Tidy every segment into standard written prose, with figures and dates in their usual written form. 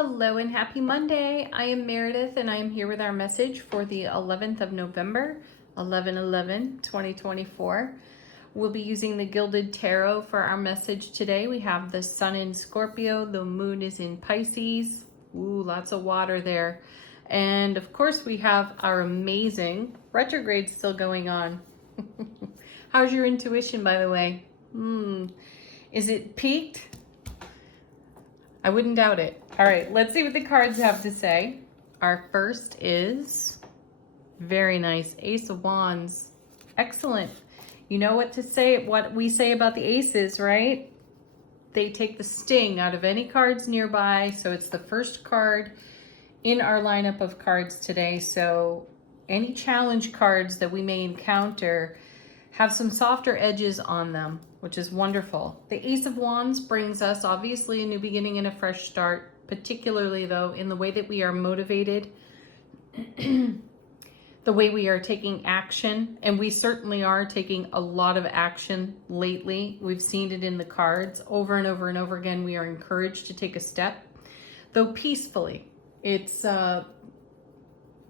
Hello and happy Monday. I am Meredith and I am here with our message for the 11th of November, 11/11/2024. We'll be using the Gilded Tarot for our message today. We have the Sun in Scorpio, the Moon is in Pisces. Ooh, lots of water there. And of course we have our amazing retrograde still going on. How's your intuition, by the way? Is it peaked? I wouldn't doubt it. All right, let's see what the cards have to say. Our first is very nice, Ace of Wands. Excellent. You know what to say, what we say about the aces, right? They take the sting out of any cards nearby. So it's the first card in our lineup of cards today. So any challenge cards that we may encounter have some softer edges on them, which is wonderful. The Ace of Wands brings us obviously a new beginning and a fresh start, particularly though in the way that we are motivated, the way we are taking action, and we certainly are taking a lot of action lately. We've seen it in the cards over and over and over again. We are encouraged to take a step, though peacefully. It's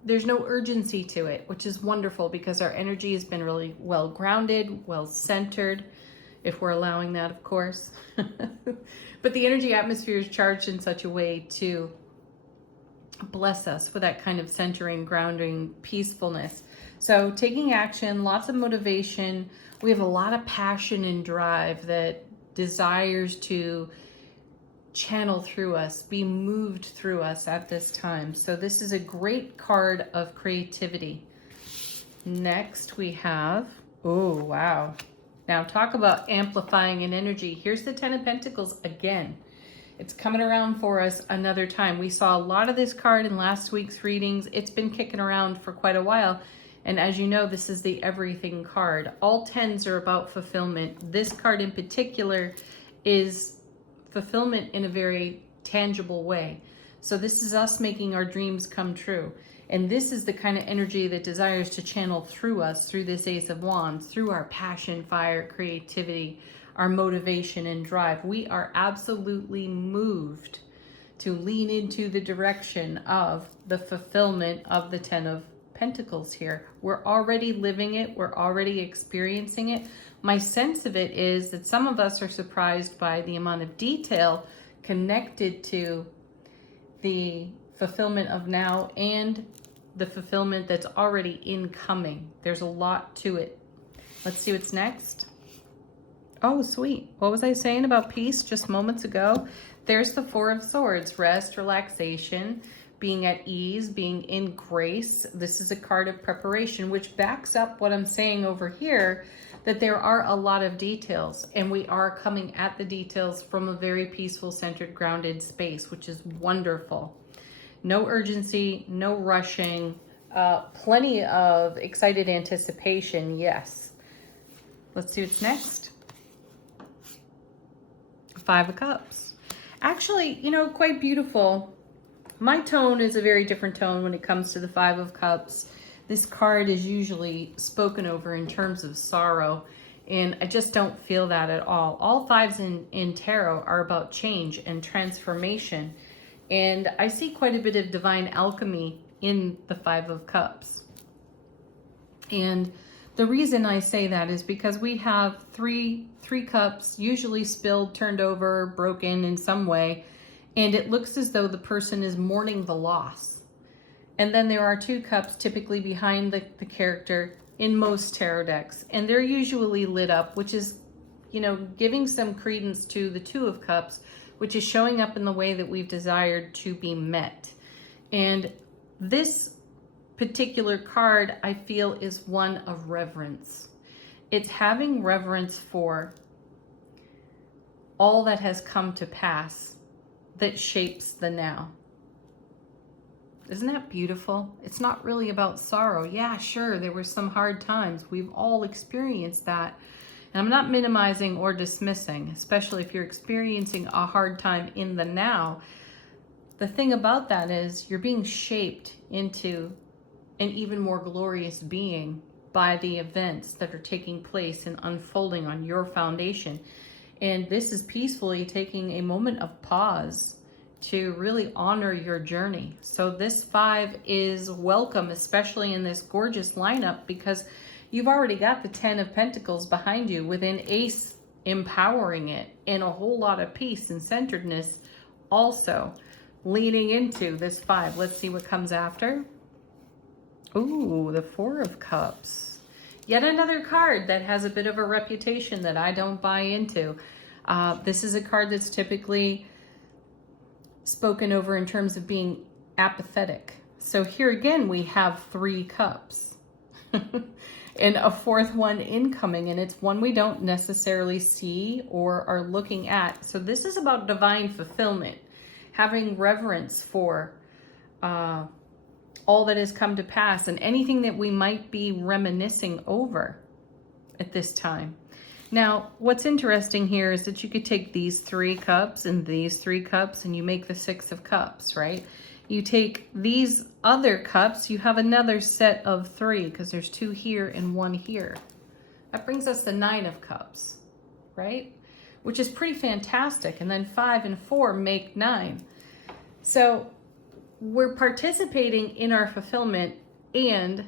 there's no urgency to it, which is wonderful because our energy has been really well grounded, well centered, if we're allowing that, of course. But the energy atmosphere is charged in such a way to bless us with that kind of centering, grounding, peacefulness. So taking action, lots of motivation. We have a lot of passion and drive that desires to channel through us, be moved through us at this time. So this is a great card of creativity. Next we have, oh wow. Now talk about amplifying an energy. Here's the Ten of Pentacles again. It's coming around for us another time. We saw a lot of this card in last week's readings. It's been kicking around for quite a while. And as you know, this is the everything card. All tens are about fulfillment. This card in particular is fulfillment in a very tangible way. So this is us making our dreams come true. And this is the kind of energy that desires to channel through us, through this Ace of Wands, through our passion, fire, creativity, our motivation and drive. We are absolutely moved to lean into the direction of the fulfillment of the Ten of Pentacles here. We're already living it. We're already experiencing it. My sense of it is that some of us are surprised by the amount of detail connected to the fulfillment of now and the fulfillment that's already incoming. There's a lot to it. Let's see what's next. Oh, sweet. What was I saying about peace just moments ago? There's the Four of Swords, rest, relaxation, being at ease, being in grace. This is a card of preparation, which backs up what I'm saying over here, that there are a lot of details, and we are coming at the details from a very peaceful, centered, grounded space, which is wonderful. No urgency, no rushing, plenty of excited anticipation, yes. Let's see what's next. Five of Cups. Actually, you know, quite beautiful. My tone is a very different tone when it comes to the Five of Cups. This card is usually spoken over in terms of sorrow, and I just don't feel that at all. All fives in tarot are about change and transformation, and I see quite a bit of divine alchemy in the Five of Cups. And the reason I say that is because we have three cups, usually spilled, turned over, broken in some way, and it looks as though the person is mourning the loss. And then there are two cups typically behind the character in most tarot decks, and they're usually lit up, which is, you know, giving some credence to the Two of Cups, which is showing up in the way that we've desired to be met. And this particular card, I feel, is one of reverence. It's having reverence for all that has come to pass that shapes the now. Isn't that beautiful? It's not really about sorrow. Yeah, sure, there were some hard times. We've all experienced that. And I'm not minimizing or dismissing, especially if you're experiencing a hard time in the now. The thing about that is you're being shaped into an even more glorious being by the events that are taking place and unfolding on your foundation. And this is peacefully taking a moment of pause to really honor your journey. So this 5 is welcome, especially in this gorgeous lineup, because you've already got the 10 of Pentacles behind you with an Ace empowering it, and a whole lot of peace and centeredness also leading into this 5. Let's see what comes after. Ooh, the 4 of Cups. Yet another card that has a bit of a reputation that I don't buy into. This is a card that's typically spoken over in terms of being apathetic. So here again, we have 3 cups and a 4th one incoming, and it's one we don't necessarily see or are looking at. So this is about divine fulfillment, having reverence for all that has come to pass and anything that we might be reminiscing over at this time. Now, what's interesting here is that you could take these 3 cups and these 3 cups and you make the 6 of Cups, right? You take these other cups, you have another set of 3 because there's 2 here and 1 here. That brings us the 9 of Cups, right? Which is pretty fantastic. And then 5 and 4 make 9. So we're participating in our fulfillment, and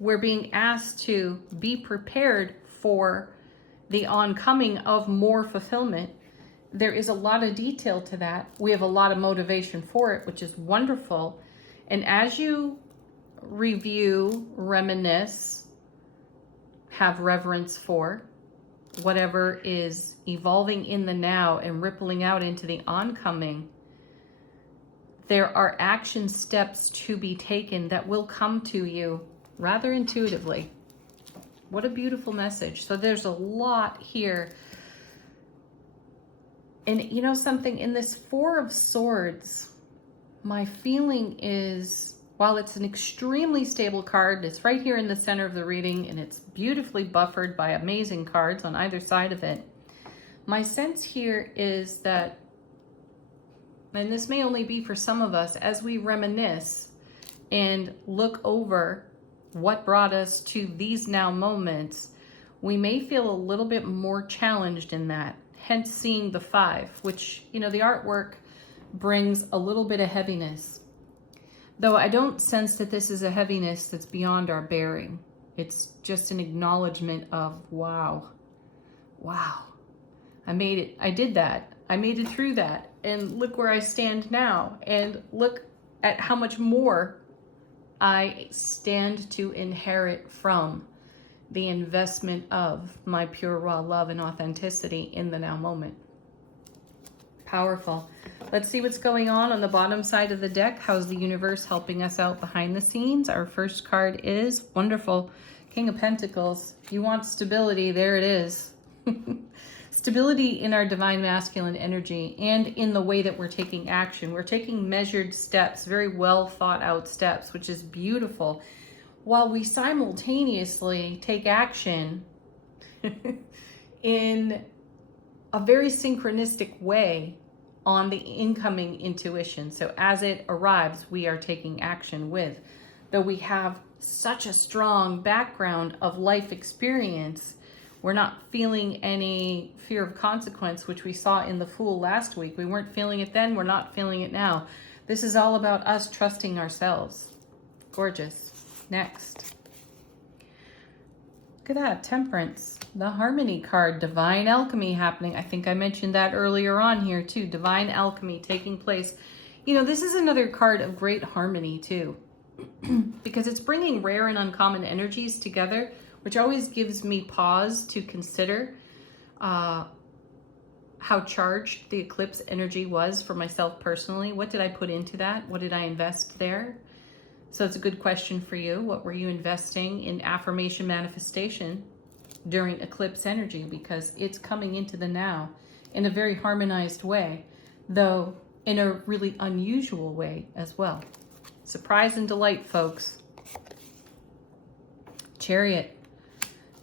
we're being asked to be prepared for the oncoming of more fulfillment. There is a lot of detail to that. We have a lot of motivation for it, which is wonderful. And as you review, reminisce, have reverence for whatever is evolving in the now and rippling out into the oncoming, there are action steps to be taken that will come to you rather intuitively. What a beautiful message. So there's a lot here. And you know something, in this 4 of Swords, my feeling is, while it's an extremely stable card, it's right here in the center of the reading, and it's beautifully buffered by amazing cards on either side of it. My sense here is that, and this may only be for some of us, as we reminisce and look over what brought us to these now moments, we may feel a little bit more challenged in that. Hence seeing the 5, which, you know, the artwork brings a little bit of heaviness. Though I don't sense that this is a heaviness that's beyond our bearing. It's just an acknowledgement of, wow, I made it. I did that. I made it through that. And look where I stand now. And look at how much more I stand to inherit from the investment of my pure raw love and authenticity in the now moment. Powerful. Let's see what's going on the bottom side of the deck. How's the universe helping us out behind the scenes? Our first card is wonderful. King of Pentacles. You want stability. There it is. Stability in our divine masculine energy and in the way that we're taking action. We're taking measured steps, very well thought out steps, which is beautiful, while we simultaneously take action in a very synchronistic way on the incoming intuition. So as it arrives, we are taking action with. Though we have such a strong background of life experience, we're not feeling any fear of consequence, which we saw in the Fool last week. We weren't feeling it then, we're not feeling it now. This is all about us trusting ourselves. Gorgeous. Next. Look at that, Temperance. The Harmony card, Divine Alchemy happening. I think I mentioned that earlier on here too. Divine Alchemy taking place. You know, this is another card of great harmony too, because it's bringing rare and uncommon energies together, which always gives me pause to consider how charged the eclipse energy was for myself personally. What did I put into that? What did I invest there? So it's a good question for you. What were you investing in affirmation manifestation during eclipse energy? Because it's coming into the now in a very harmonized way, though in a really unusual way as well. Surprise and delight, folks. Chariot.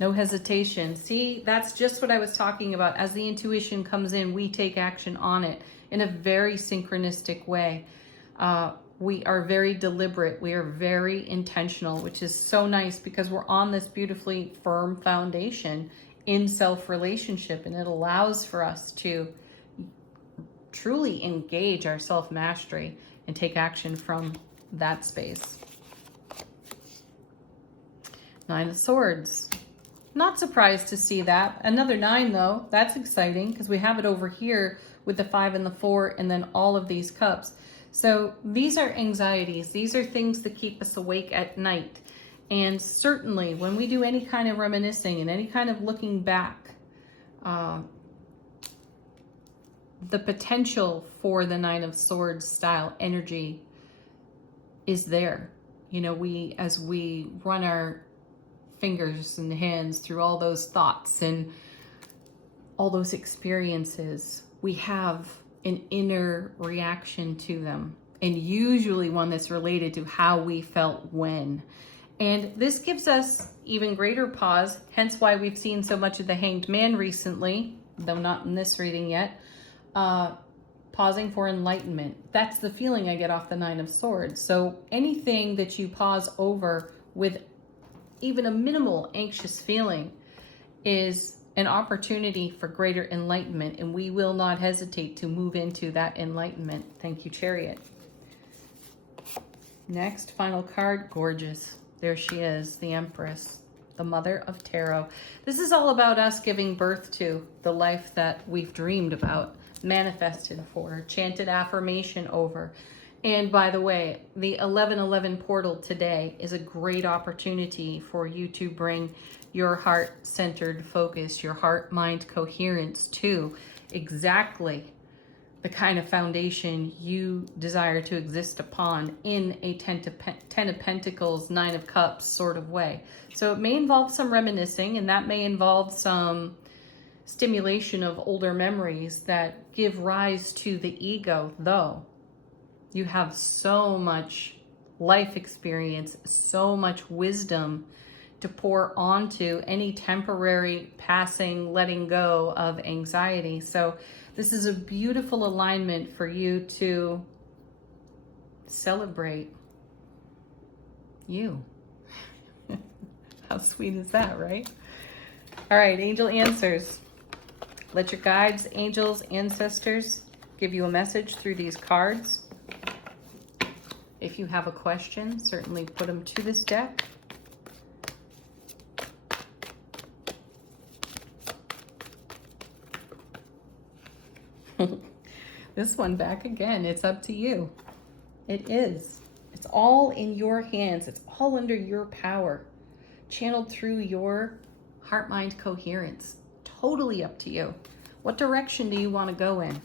No hesitation. See, that's just what I was talking about. As the intuition comes in, we take action on it in a very synchronistic way. We are very deliberate. We are very intentional, which is so nice because we're on this beautifully firm foundation in self-relationship, and it allows for us to truly engage our self-mastery and take action from that space. Nine of Swords. Not surprised to see that. Another 9 though. That's exciting because we have it over here with the 5 and the 4 and then all of these cups. So these are anxieties. These are things that keep us awake at night. And certainly when we do any kind of reminiscing and any kind of looking back, the potential for the 9 of Swords style energy is there. You know, as we run our fingers and hands through all those thoughts and all those experiences, we have an inner reaction to them, and usually one that's related to how we felt when. And this gives us even greater pause, hence why we've seen so much of the Hanged Man recently, though not in this reading yet, pausing for enlightenment. That's the feeling I get off the 9 of Swords. So anything that you pause over with even a minimal anxious feeling is an opportunity for greater enlightenment, and we will not hesitate to move into that enlightenment. Thank you, Chariot. Next, final card, gorgeous. There she is, the Empress, the Mother of Tarot. This is all about us giving birth to the life that we've dreamed about, manifested for, chanted affirmation over. And by the way, the 1111 portal today is a great opportunity for you to bring your heart-centered focus, your heart-mind coherence to exactly the kind of foundation you desire to exist upon in a 10 of Pentacles, 9 of Cups sort of way. So it may involve some reminiscing, and that may involve some stimulation of older memories that give rise to the ego, though. You have so much life experience, so much wisdom to pour onto any temporary passing, letting go of anxiety. So this is a beautiful alignment for you to celebrate you. How sweet is that, right? All right, angel answers. Let your guides, angels, ancestors give you a message through these cards. If you have a question, certainly put them to this deck. This one back again. It's up to you. It is. It's all in your hands. It's all under your power. Channeled through your heart-mind coherence. Totally up to you. What direction do you want to go in?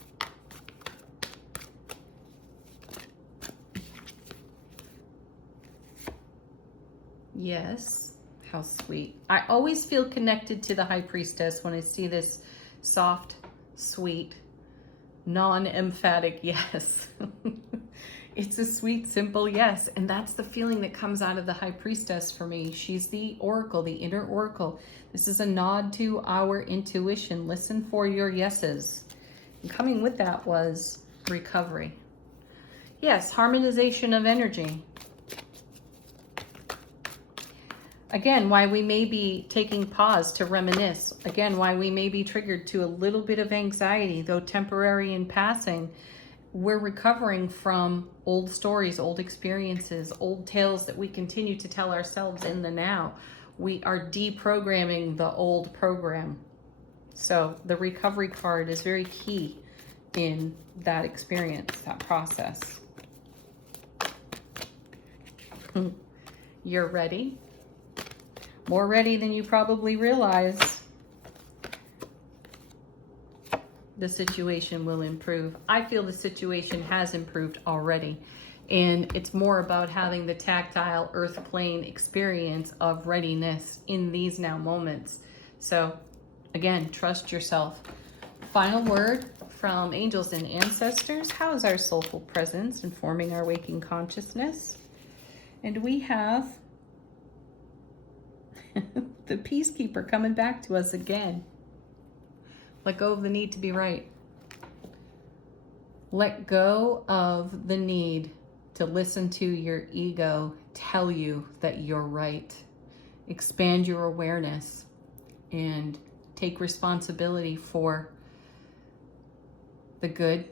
Yes. How sweet. I always feel connected to the High Priestess when I see this soft, sweet, non-emphatic yes. It's a sweet, simple yes. And that's the feeling that comes out of the High Priestess for me. She's the oracle, the inner oracle. This is a nod to our intuition. Listen for your yeses. And coming with that was recovery. Yes, harmonization of energy. Again, why we may be taking pause to reminisce. Again, why we may be triggered to a little bit of anxiety, though temporary in passing. We're recovering from old stories, old experiences, old tales that we continue to tell ourselves in the now. We are deprogramming the old program. So the recovery card is very key in that experience, that process. You're ready? More ready than you probably realize. The situation will improve. I feel the situation has improved already. And it's more about having the tactile earth plane experience of readiness in these now moments. So again, trust yourself. Final word from angels and ancestors. How is our soulful presence informing our waking consciousness? And we have the Peacekeeper coming back to us again. Let go of the need to be right. Let go of the need to listen to your ego tell you that you're right. Expand your awareness and take responsibility for the good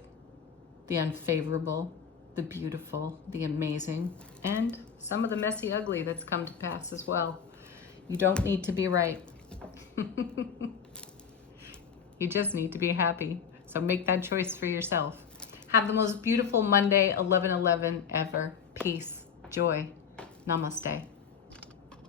the unfavorable, the beautiful, the amazing, and some of the messy ugly that's come to pass as well. You don't need to be right. You just need to be happy. So make that choice for yourself. Have the most beautiful Monday 11/11 ever. Peace, joy, namaste.